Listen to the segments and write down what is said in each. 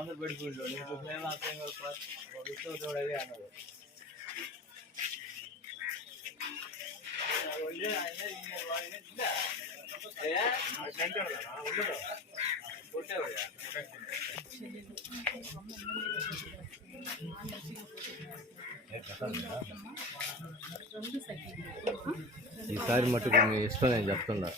అందరు పెట్టుకుంటాడు అదే అన్నారు. ఈసారి మటుకు మీ ఇష్టం నేను చెప్తున్నా.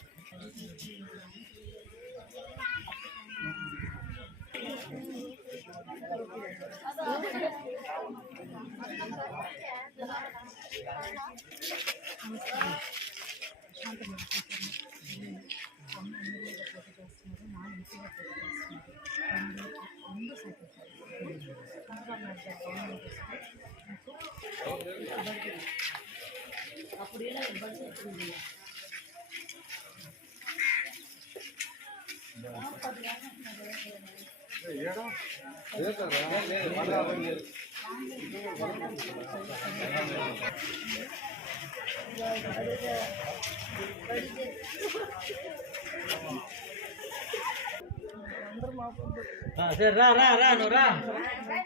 రా రా రా నువ్వు రా.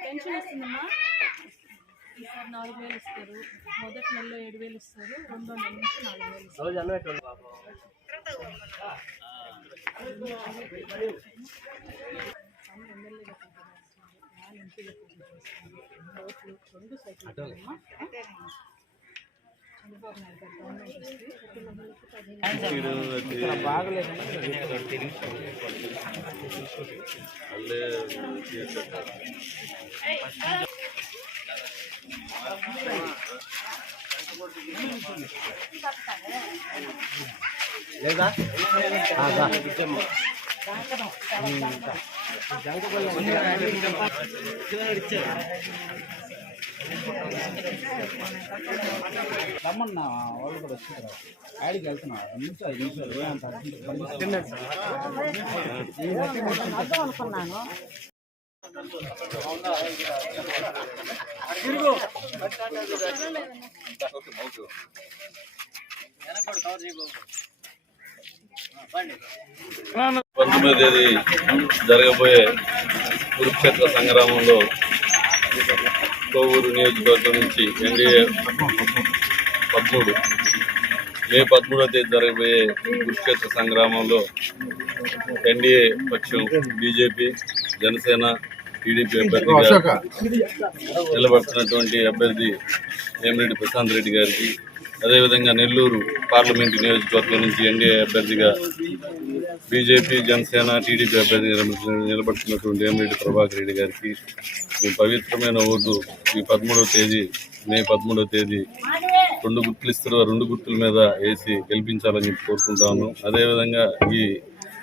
పెన్షన్ వస్తుందమ్మా. ఈసారి 4,000 ఇస్తారు. మొదటి నెలలో 7,000 ఇస్తారు. రెండో నెల నుంచి 4,000 ఇస్తారు. రెండు సైకిల్ చంద్రబాబు నాయుడు గారు గవర్నమెంట్ లేదా రమ్మన్నా వాళ్ళు కూడా వచ్చారు. ఆడికి వెళ్తున్నా 5 నిమిషాలు అనుకున్నాను. పంతొమ్మిదవ తేదీ జరగబోయే కురుక్షేత్ర సంగ్రామంలో కోవూరు నియోజకవర్గం నుంచి ఎన్డీఏ 13 మే 13వ తేదీ జరగబోయే కురుక్షేత్ర సంగ్రామంలో ఎన్డీఏ పక్షం బీజేపీ, జనసేన, టీడీపీ అభ్యర్థిగా నిలబడుతున్నటువంటి అభ్యర్థి వేమిరెడ్డి ప్రశాంత్ రెడ్డి గారికి, అదేవిధంగా నెల్లూరు పార్లమెంటు నియోజకవర్గం నుంచి ఎన్డీఏ అభ్యర్థిగా బీజేపీ, జనసేన, టీడీపీ అభ్యర్థిగా నిలబడుతున్నటువంటి వేమిరెడ్డి ప్రభాకర్ రెడ్డి గారికి ఈ పవిత్రమైన ఓటు ఈ 13వ తేదీ మే 13వ తేదీ 2 గుర్తులు ఇస్తారు. 2 గుర్తుల మీద వేసి గెలిపించాలని చెప్పి కోరుకుంటాను. అదేవిధంగా ఈ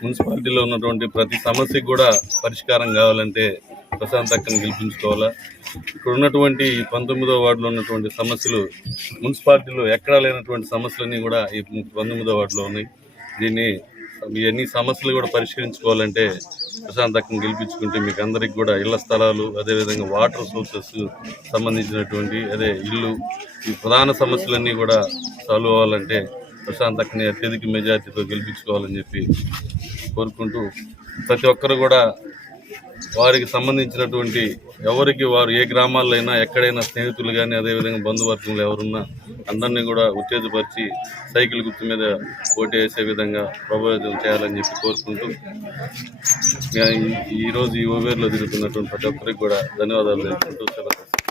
మున్సిపాలిటీలో ఉన్నటువంటి ప్రతి సమస్యకు కూడా పరిష్కారం కావాలంటే ప్రశాంత్ అక్కని గెలిపించుకోవాలా. ఇక్కడ ఉన్నటువంటి 19వ వార్డులో ఉన్నటువంటి సమస్యలు మున్సిపాలిటీలో ఎక్కడా లేనటువంటి సమస్యలన్నీ కూడా ఈ 19వ వార్డులో ఉన్నాయి. ఇవన్నీ సమస్యలు కూడా పరిష్కరించుకోవాలంటే ప్రశాంత్ అక్కని గెలిపించుకుంటే మీకు అందరికి కూడా ఇళ్ల స్థలాలు, అదేవిధంగా వాటర్ సోర్సెస్ సంబంధించినటువంటి ఇల్లు, ఈ ప్రధాన సమస్యలన్నీ కూడా సాల్వ్ అవ్వాలంటే ప్రశాంత్ అక్కని అత్యధిక మెజార్టీతో గెలిపించుకోవాలని చెప్పి కోరుకుంటూ ప్రతి ఒక్కరు కూడా వారికి సంబంధించినటువంటి ఎవరికి వారు ఏ గ్రామాల్లో అయినా ఎక్కడైనా స్నేహితులు కానీ అదేవిధంగా బంధువర్గంలో ఎవరున్నా అందరినీ కూడా ఉత్తేజపరిచి సైకిల్ గుర్తు మీద ఓటు వేసే విధంగా ప్రభావితం చేయాలని చెప్పి కోరుకుంటూ ఈరోజు ఈ ఓవేర్లో తిరుగుతున్నటువంటి ప్రతి ఒక్కరికి కూడా ధన్యవాదాలు తెలుపుకుంటూ సెలవు.